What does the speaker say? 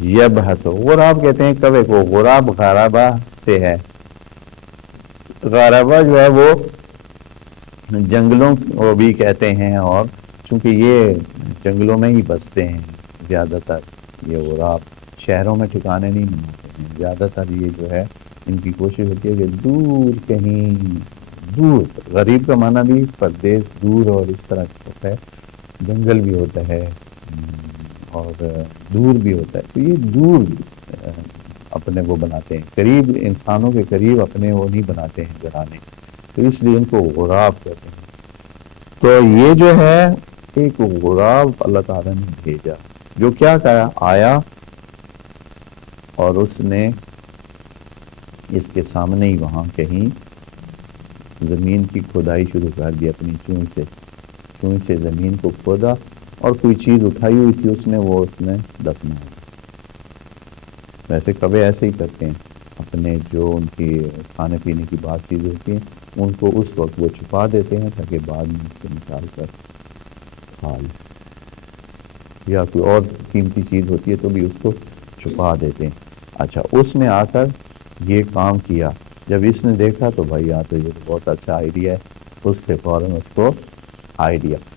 यबहस, गुराब कहते हैं कवे को, गुराब गराबा से है। गराबा जो है वो जंगलों को भी कहते हैं, और चूंकि ये जंगलों में ही बसते हैं ज़्यादातर, ये गुराब शहरों में ठिकाने नहीं बनाते हैं ज़्यादातर। ये जो है इनकी कोशिश होती है कि दूर कहीं, दूर, गरीब का माना भी परदेश, दूर, और इस तरह का होता है। जंगल भी होता है और दूर भी होता है, तो ये दूर अ, अपने वो बनाते हैं, करीब, इंसानों के करीब अपने वो नहीं बनाते हैं घराने, तो इसलिए इनको गुराब कहते हैं। तो ये जो है एक गुराब अल्लाह ताला ने भेजा, जो क्या करा, आया और उसने इसके सामने ही वहाँ कहीं ज़मीन की खुदाई शुरू कर दी अपनी चूँ से ज़मीन को खोदा, और कोई चीज़ उठाई हुई थी उसने, वो उसने दफना है। वैसे कभी ऐसे ही करते हैं, अपने जो उनकी खाने पीने की बात चीज़ें होती हैं उनको उस वक्त वो छुपा देते हैं ताकि बाद में उसको निकाल कर खा लें, या कोई और कीमती चीज़ होती है तो भी उसको छुपा देते हैं। अच्छा, उसने आकर ये काम किया, जब इसने देखा तो भाई यहाँ तो ये तो बहुत अच्छा आइडिया है, उससे फ़ौरन उसको आइडिया,